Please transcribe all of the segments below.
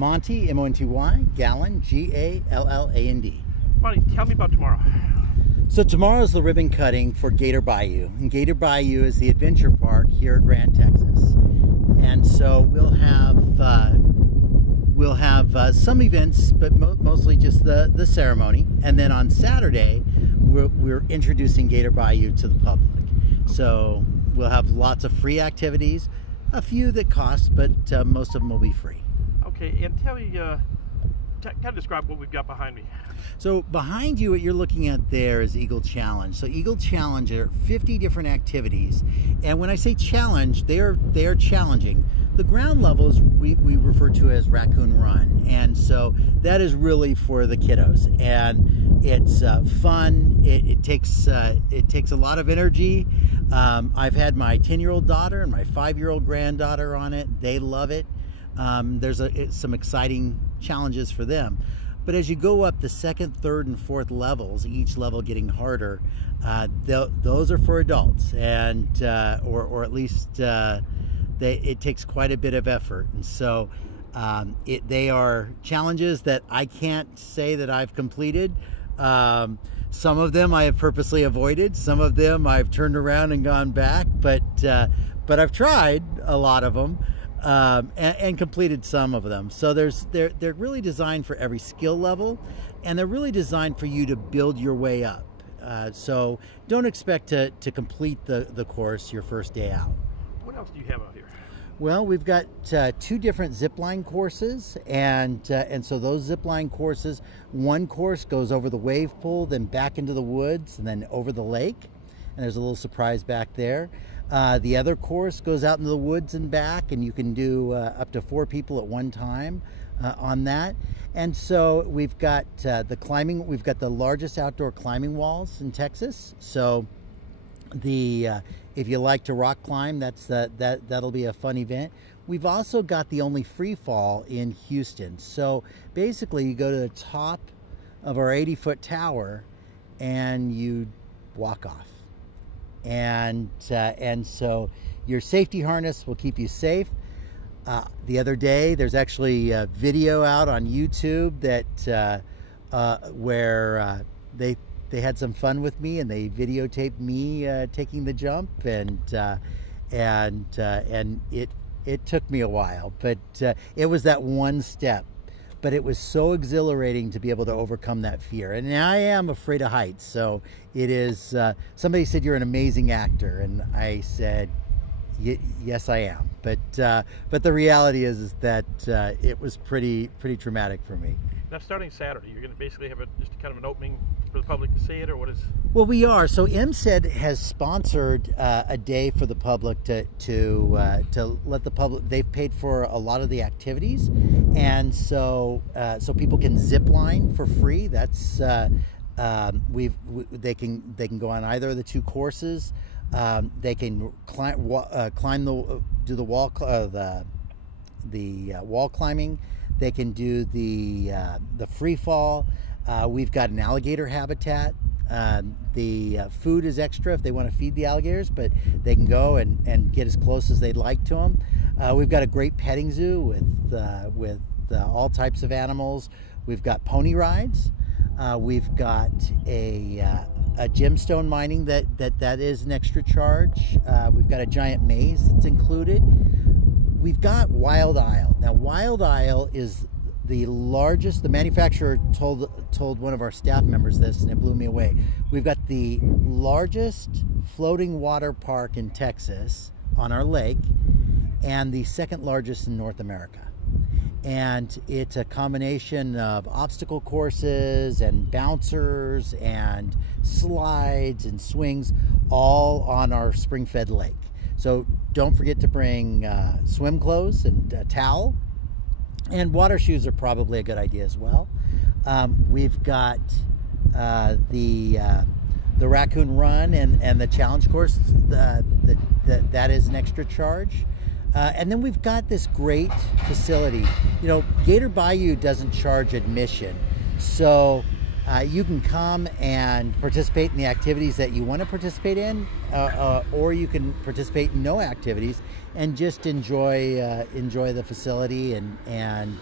Monty, M-O-N-T-Y, Gallon, G-A-L-L-A-N-D. Monty, tell me about tomorrow. So tomorrow is the ribbon cutting for Gator Bayou. And Gator Bayou is the adventure park here at Grand, Texas. And so we'll have some events, but mostly just the ceremony. And then on Saturday, we're introducing Gator Bayou to the public. So we'll have lots of free activities, a few that cost, but most of them will be free. Okay, and tell me, kind of describe what we've got behind me. So behind you, what you're looking at there is ENGLE Challenge. So ENGLE Challenge are 50 different activities, and when I say challenge, they are challenging. The ground levels we refer to as Raccoon Run, and so that is really for the kiddos, and it's fun. It takes a lot of energy. I've had my 10-year-old daughter and my 5-year-old granddaughter on it. They love it. There's some exciting challenges for them. But as you go up the second, third, and fourth levels, each level getting harder, those are for adults, and or at least it takes quite a bit of effort. And so they are challenges that I can't say that I've completed. Some of them I have purposely avoided. Some of them I've turned around and gone back. But I've tried a lot of them. And completed some of them. So they're really designed for every skill level, and they're really designed for you to build your way up. So don't expect to complete the course your first day out. What else do you have out here? Well, we've got 2 different zipline courses, and so those zipline courses, one course goes over the wave pool, then back into the woods, and then over the lake. And there's a little surprise back there. The other course goes out into the woods and back, and you can do up to 4 people at one time on that. And so we've got the climbing. We've got the largest outdoor climbing walls in Texas. So if you like to rock climb, that'll be a fun event. We've also got the only Freefall in Houston. So basically, you go to the top of our 80-foot tower, and you walk off. And so your safety harness will keep you safe. The other day, there's actually a video out on YouTube that where they had some fun with me, and they videotaped me taking the jump, and it took me a while, but it was that one step. But it was so exhilarating to be able to overcome that fear. And I am afraid of heights, so it is, somebody said you're an amazing actor, and I said, yes, I am. But the reality is that it was pretty traumatic for me. Now, starting Saturday, you're going to basically have just kind of an opening for the public to see it, or what is? Well, we are. So MCED has sponsored a day for the public to let the public. They've paid for a lot of the activities, and so people can zip line for free. That's they can go on either of the 2 courses. They can do the wall climbing. They can do the free fall. We've got an alligator habitat. The food is extra if they want to feed the alligators, but they can go and get as close as they'd like to them. We've got a great petting zoo with all types of animals. We've got pony rides. We've got a gemstone mining that is an extra charge. We've got a giant maze that's included. We've got Wild Isle. Now, Wild Isle is the largest. The manufacturer told one of our staff members this, and it blew me away. We've got the largest floating water park in Texas on our lake, and the 2nd largest in North America. And it's a combination of obstacle courses and bouncers and slides and swings, all on our spring-fed lake. So don't forget to bring swim clothes and a towel, and water shoes are probably a good idea as well. We've got the Raccoon Run and the challenge course. That is an extra charge. And then we've got this great facility. You know, Gator Bayou doesn't charge admission, so You can come and participate in the activities that you want to participate in, or you can participate in no activities and just enjoy the facility. And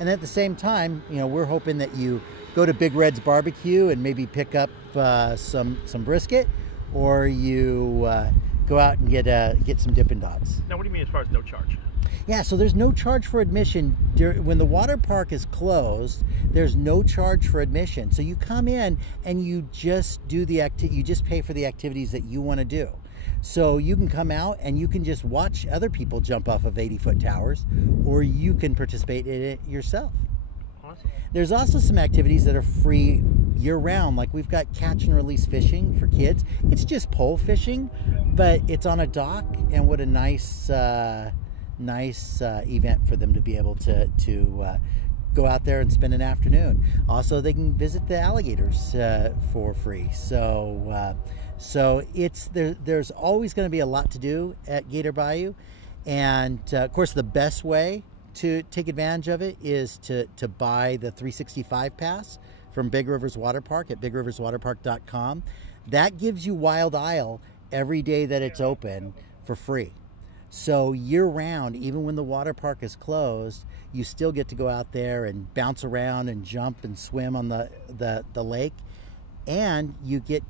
at the same time, we're hoping that you go to Big Red's Barbecue and maybe pick up some brisket, or you go out and get some Dippin' Dots. Now, what do you mean as far as no charge? Yeah, so there's no charge for admission. When the water park is closed, there's no charge for admission. So you come in and you just do you just pay for the activities that you want to do. So you can come out and you can just watch other people jump off of 80-foot towers, or you can participate in it yourself. Awesome. There's also some activities that are free year-round, like we've got catch and release fishing for kids. It's just pole fishing, but it's on a dock, and what a nice event for them to be able to go out there and spend an afternoon. Also, they can visit the alligators for free. So there's always going to be a lot to do at Gator Bayou, and of course the best way to take advantage of it is to buy the 365 pass from Big Rivers Water Park at bigriverswaterpark.com. That gives you Wild Isle every day that it's open for free. So year-round, even when the water park is closed, you still get to go out there and bounce around and jump and swim on the lake, and you get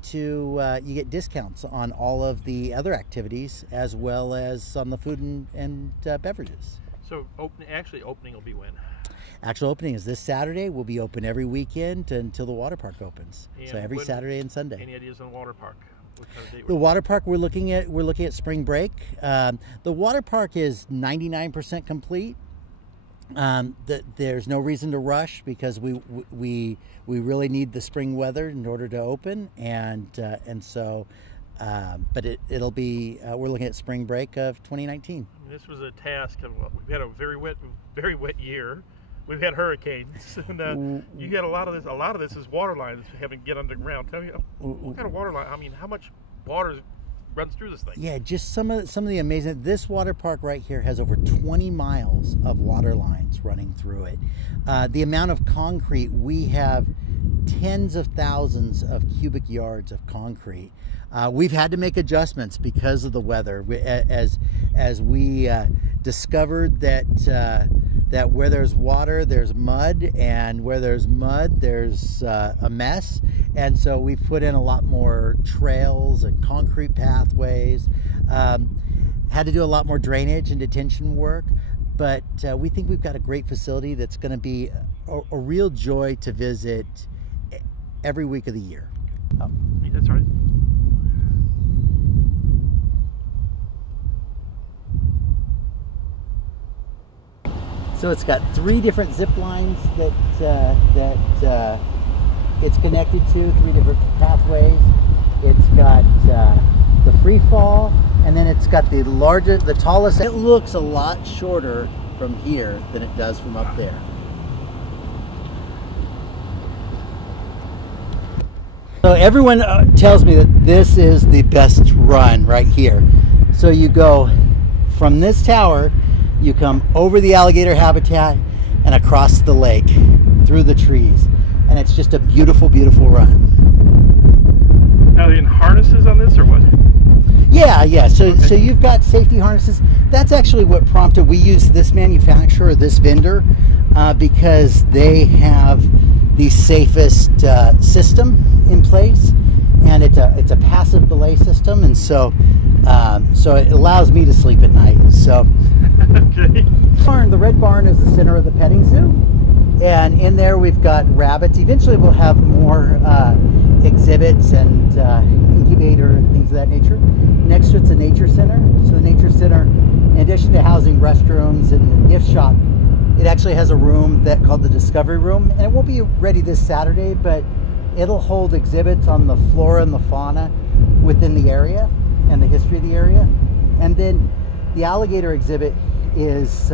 discounts on all of the other activities as well as on the food and beverages. So opening will be when? Actual opening is this Saturday. We'll be open every weekend until the water park opens. And so every Saturday and Sunday. Any ideas on the water park? What kind of date? The water park we're looking at spring break. The water park is 99% complete. There's no reason to rush because we really need the spring weather in order to open, but it'll be we're looking at spring break of 2019. This was a task of we've had a very wet year. We've had hurricanes, and you get a lot of this. A lot of this is water lines having to get underground. Tell me, what kind of water line? I mean, how much water runs through this thing? Yeah, just some of the amazing. This water park right here has over 20 miles of water lines running through it. The amount of concrete, we have tens of thousands of cubic yards of concrete. We've had to make adjustments because of the weather. As we discovered that where there's water, there's mud, and where there's mud, there's a mess. And so we've put in a lot more trails and concrete pathways. Had to do a lot more drainage and detention work. But we think we've got a great facility that's going to be a real joy to visit every week of the year. Oh, that's right. So it's got 3 different zip lines that it's connected to, 3 different pathways. It's got the Freefall, and then it's got the tallest. It looks a lot shorter from here than it does from up there. So everyone tells me that this is the best run right here. So you go from this tower, you come over the alligator habitat and across the lake through the trees, and it's just a beautiful, beautiful run. Are they in harnesses on this or what? Yeah. So you've got safety harnesses. That's actually what prompted. We use this manufacturer, this vendor, because they have the safest system in place, and it's a passive belay system, and so it allows me to sleep at night. So. Okay. The red barn is the center of the petting zoo, and in there we've got rabbits. Eventually we'll have more exhibits and incubator and things of that nature. Next to it's a nature center. So the nature center, in addition to housing restrooms and gift shop, it actually has a room called the Discovery Room, and it won't be ready this Saturday, but it'll hold exhibits on the flora and the fauna within the area and the history of the area. And then the alligator exhibit is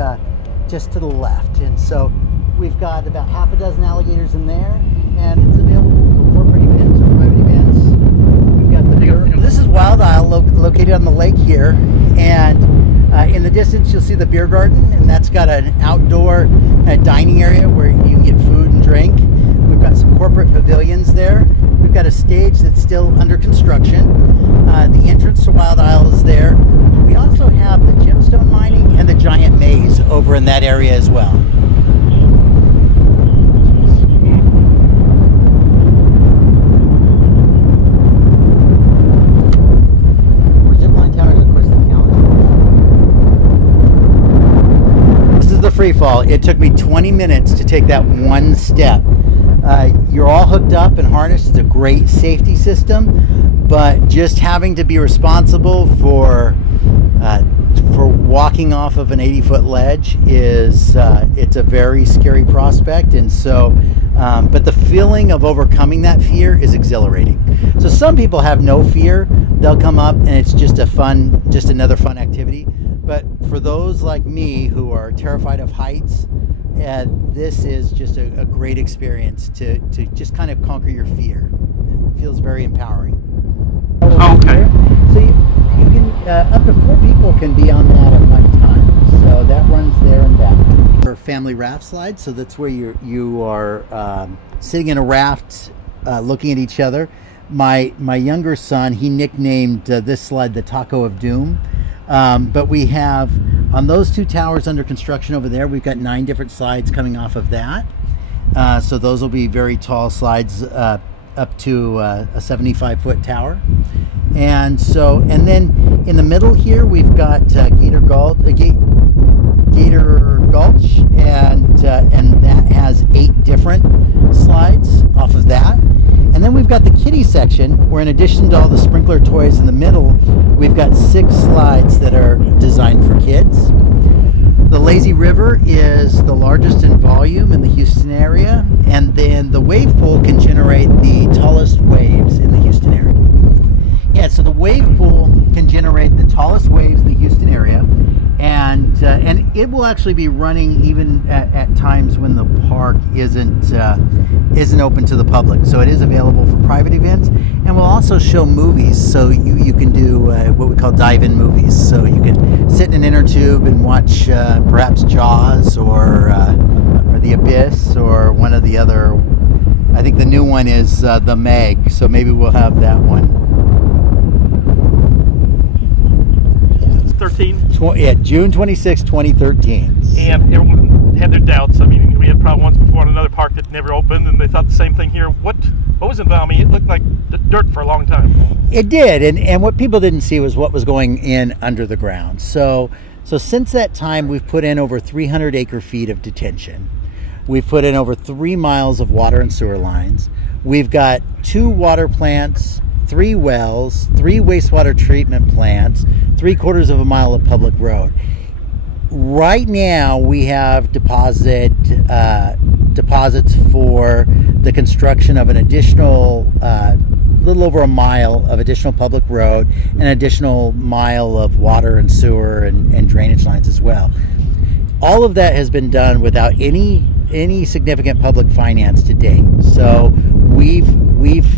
just to the left, and so we've got about half a dozen alligators in there, and it's available for corporate events or private events. We've got this is Wild Isle, located on the lake here, and in the distance you'll see the beer garden, and that's got an outdoor dining area where you can get food and drink. We've got some corporate pavilions there. We've got a stage that's still under construction. The entrance to Wild Isle is there. We also have the gemstone mining and the giant maze over in that area as well. Freefall. It took me 20 minutes to take that one step. You're all hooked up and harnessed. It's a great safety system, but just having to be responsible for walking off of an 80-foot ledge is it's a very scary prospect. And so, but the feeling of overcoming that fear is exhilarating. So some people have no fear. They'll come up and it's just another fun activity. But for those like me who are terrified of heights, this is just a great experience to just kind of conquer your fear. It feels very empowering. Okay. So you can, up to 4 people can be on that at one time. So that runs there and back. For family raft slide, so that's where you are sitting in a raft looking at each other. My younger son, he nicknamed this slide the Taco of Doom. But we have, on those 2 towers under construction over there, we've got 9 different slides coming off of that. So those will be very tall slides up to a 75-foot tower. And then in the middle here, we've got Gator Gulch, and that has 8 different slides off of that. And then we've got the kiddie section, where in addition to all the sprinkler toys in the middle, we've got 6 slides that are designed for kids. The Lazy River is the largest in volume in the Houston area, and then the wave pool can generate the tallest waves in the Houston area. Yeah, so the wave pool can generate the tallest waves in the Houston area, and it will actually be running even at times when the park isn't open to the public. So it is available for private events, and we'll also show movies. So you can do what we call dive-in movies. So you can sit in an inner tube and watch perhaps Jaws or The Abyss or one of the other. I think the new one is The Meg. So maybe we'll have that one. 13? June 26, 2013. And everyone had their doubts. I mean, we had probably once before in another park that never opened, and they thought the same thing here. What was involved? I mean, it looked like dirt for a long time. It did, and what people didn't see was what was going in under the ground. So since that time, we've put in over 300 acre-feet of detention. We've put in over 3 miles of water and sewer lines. We've got 2 water plants, 3 wells, 3 wastewater treatment plants, 3/4 of a mile of public road. Right now, we have deposits for the construction of an additional little over a mile of additional public road, and an additional mile of water and sewer and drainage lines as well. All of that has been done without any significant public finance to date. So we've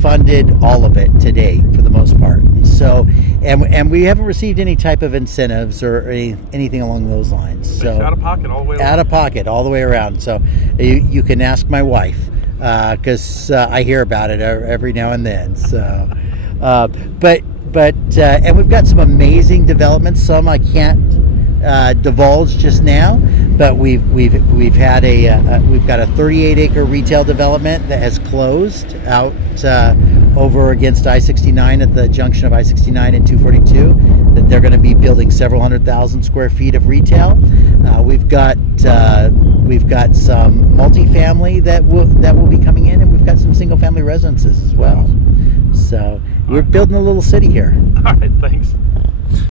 funded all of it to date for the most part. So and we haven't received any type of incentives or anything along those lines. So out of pocket all the way around. Out of pocket all the way around. So you can ask my wife, because I hear about it every now and then. So and we've got some amazing developments. Some I can't divulge just now, but we've got a 38-acre retail development that has closed out over against I-69 at the junction of I-69 and 242. That they're going to be building several 100,000 square feet of retail. We've got some multifamily that will be coming in, and we've got some single-family residences as well. So we're building a little city here. All right, thanks.